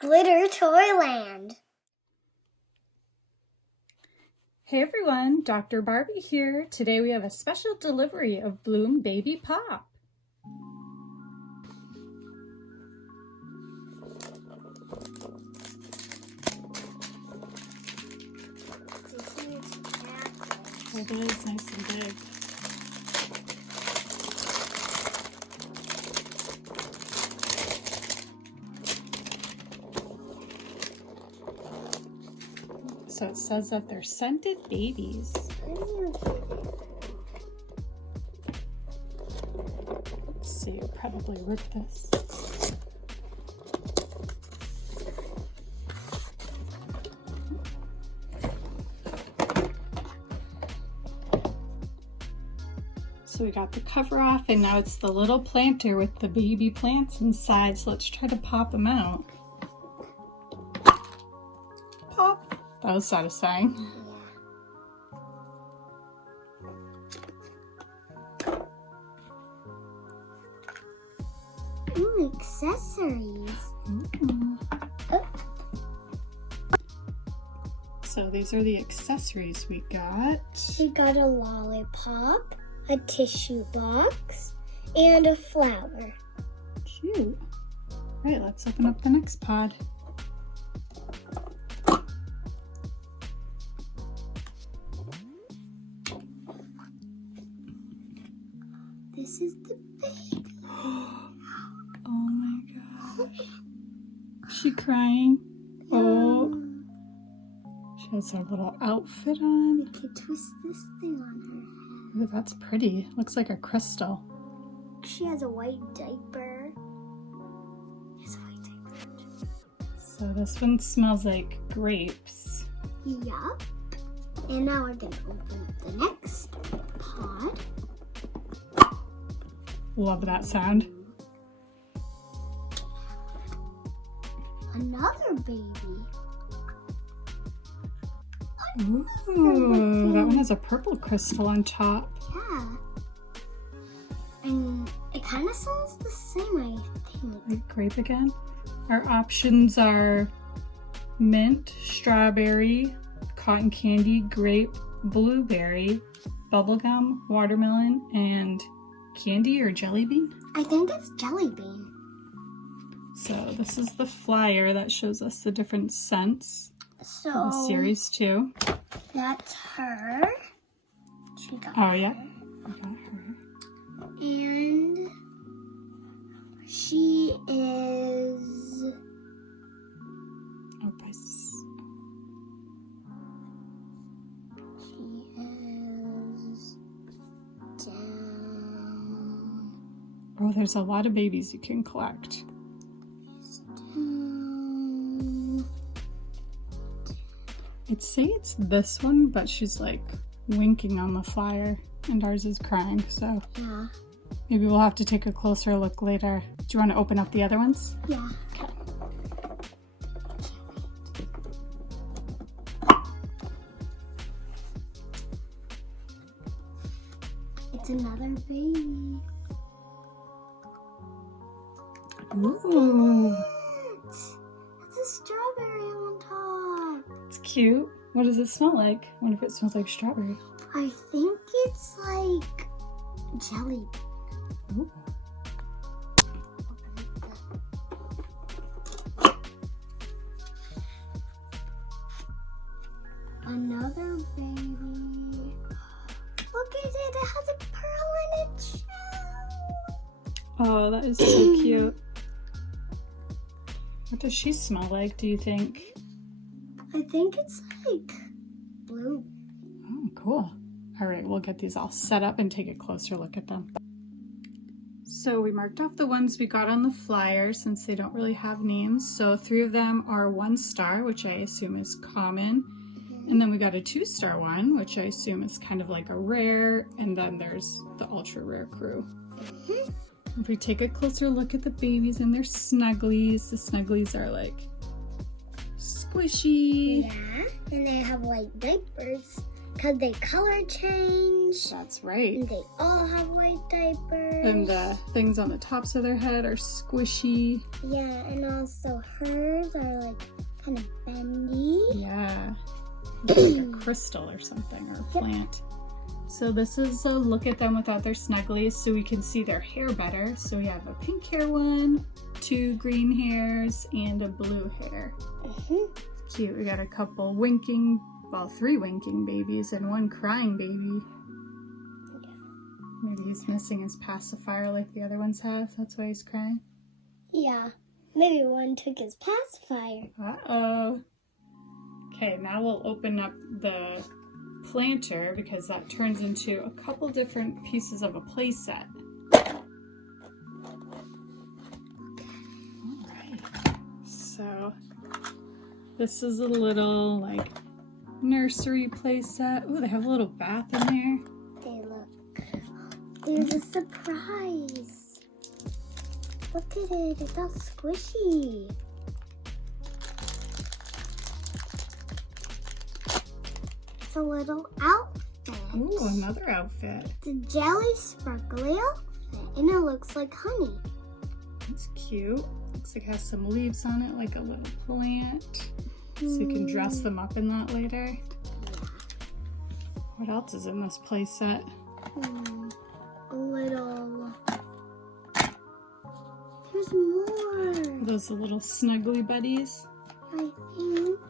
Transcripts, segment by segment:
Glitter Toyland. Hey everyone, Dr. Barbie here. Today we have a special delivery of Blume Baby Pop. It is nice and big. So it says that they're scented babies. Let's see, probably rip this. So we got the cover off and now it's the little planter with the baby plants inside. So let's try to pop them out. Pop! That was satisfying. Ooh, accessories. Ooh. Oh. So these are the accessories we got. We got a lollipop, a tissue box, and a flower. Cute. All right, let's open up the next pod. This is the baby. Oh my gosh. Is she crying? Oh. She has her little outfit on. We could twist this thing on her head. Ooh, that's pretty. Looks like a crystal. She has a white diaper. She has a white diaper. So this one smells like grapes. Yup. And now we're gonna open up the next pod. Love that sound. Another baby. Ooh, that one has a purple crystal on top. Yeah. And it kind of smells the same, I think. Like grape again. Our options are mint, strawberry, cotton candy, grape, blueberry, bubblegum, watermelon, and candy or jelly bean. I think it's jelly bean. So this is the flyer that shows us the different scents So of the series too. that's her. She got Oh yeah, her. I got her. And she is Oh, nice. down. Oh, there's a lot of babies you can collect. I'd say it's this one, but she's like winking on the flyer and ours is crying, so Yeah. maybe we'll have to take a closer look later. Do you want to open up the other ones? Yeah. Okay. It's another baby. Ooh, It's a strawberry on top. it's cute. What does it smell like? I wonder if it smells like strawberry. I think it's like jelly. Ooh. Another baby. Look at it. It has a pearl in its shell. Oh, that is so cute. What does she smell like, do you think? I think it's like blue. Oh, cool. All right, we'll get these all set up and take a closer look at them. So we marked off the ones we got on the flyer since they don't really have names. So 3 of them are 1 star, which I assume is common. And then we got a 2-star one, which I assume is kind of like a rare. And then there's the ultra rare crew. If we take a closer look at the babies and their snugglies, the snugglies are like squishy. Yeah, and they have white diapers. because they color change. That's right. And they all have white diapers. And the things on the tops of their head are squishy. Yeah, and also hers are like kind of bendy. Yeah. Looks like a crystal or something, or a plant. So this is a look at them without their snugglies so we can see their hair better. So we have a pink hair one, 2 green hairs, and a blue hair. Cute. We got a couple winking, well, 3 winking babies and 1 crying baby. Maybe he's missing his pacifier like the other ones have. That's why he's crying. Yeah. Maybe one took his pacifier. Uh-oh. Okay, now we'll open up the planter because that turns into a couple different pieces of a playset. Alright. So this is a little like nursery playset. Oh, they have a little bath in there. They look. There's a surprise. Look at it. It's all squishy. It's a little outfit. Ooh, another outfit. It's a jelly sparkly outfit, and it looks like honey. That's cute. Looks like it has some leaves on it, like a little plant. So you can dress them up in that later. What else is in this playset? A little. There's more. Are those the little snuggly buddies? I think.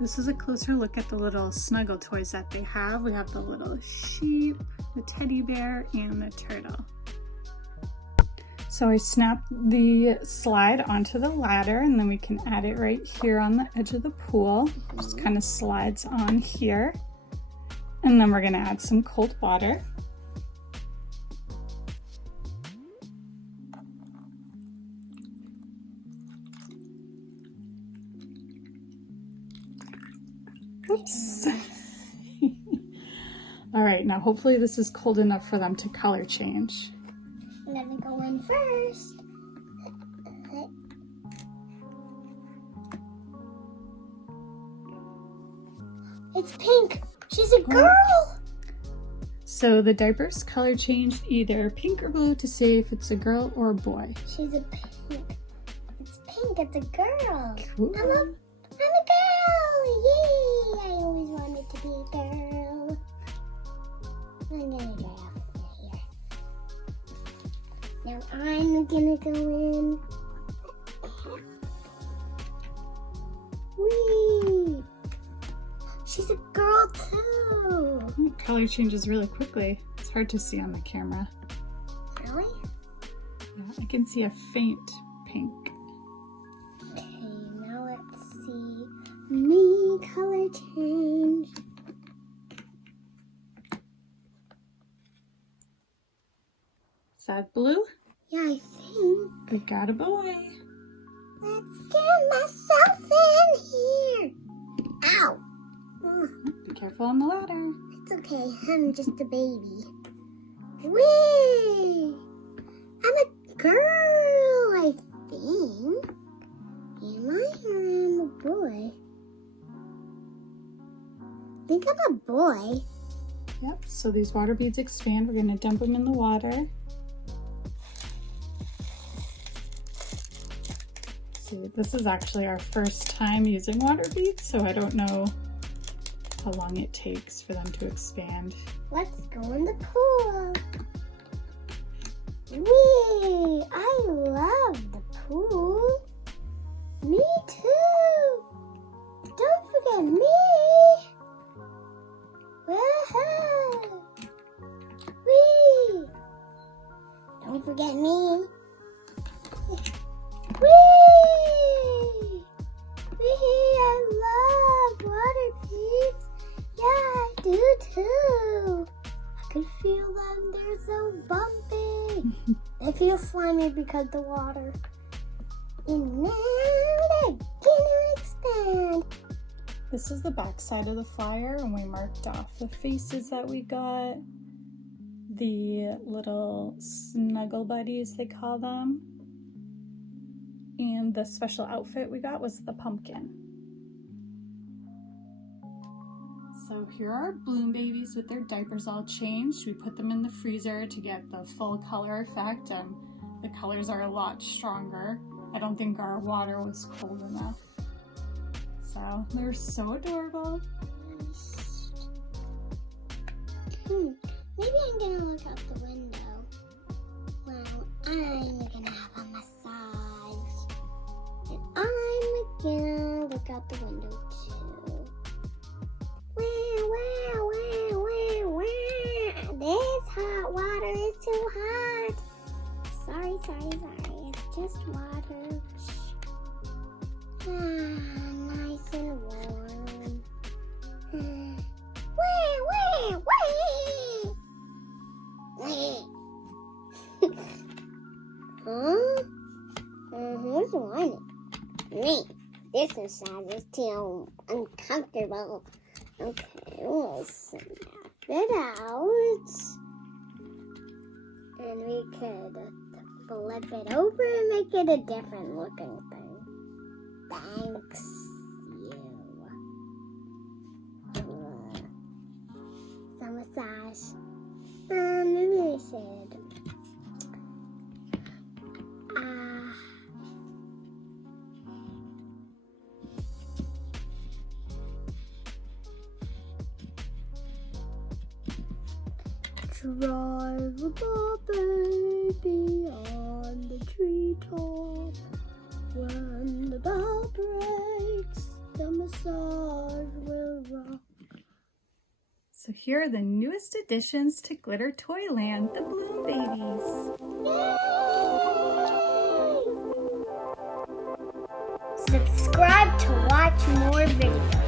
This is a closer look at the little snuggle toys that they have. We have the little sheep, the teddy bear, and the turtle. So I snapped the slide onto the ladder, and then we can add it right here on the edge of the pool. Just kind of slides on here. And then we're gonna add some cold water. Oops. All right, now hopefully this is cold enough for them to color change. I'm gonna go in first. It's pink. She's a girl. So the diapers color changed either pink or blue to say if it's a girl or a boy. She's a pink. It's pink. It's a girl. Cool. I'm a girl. Yay! I always wanted to be a girl. I'm gonna get out of here. Now I'm gonna go in. Whee! She's a girl too. It color changes really quickly. It's hard to see on the camera. Really? Yeah, I can see a faint pink. Okay, now let's see me color change. Is that blue? Yeah, I think. We got a boy. Let's get myself in here. Ow. Ugh, Be careful on the ladder. it's okay. I'm just a baby. Whee! I'm a girl, I think. Am I or am I a boy? I think I'm a boy. Yep, so these water beads expand. We're gonna dump them in the water. See, this is actually our first time using water beads, so I don't know how long it takes for them to expand. Let's go in the pool. Whee! I love the pool. Me too. Don't forget me. Woohoo! Whee! Don't forget me. Whee! Whee! I love water beads. Yeah, I do too. I can feel them. They're so bumpy. They feel slimy because of the water. And now they're gonna expand. This is the back side of the flyer, and we marked off the faces that we got, the little snuggle buddies they call them, and the special outfit we got was the pumpkin. So here are Blume babies with their diapers all changed. We put them in the freezer to get the full color effect, and the colors are a lot stronger. I don't think our water was cold enough. So they're so adorable. Maybe I'm gonna look out the window while I'm gonna have a massage. And I'm gonna look out the window too. This hot water is too hot. Sorry. It's just water. Nice and warm. Who's whining? Me. This massage is too uncomfortable. Okay, we'll snap it out. And we could flip it over and make it a different looking thing. Thanks, you. Some massage. Maybe we should. Drive a baby on the treetop. When the bell breaks, the massage will rock. So here are the newest additions to Glitter Toyland, the Blume babies. Yay! Subscribe to watch more videos.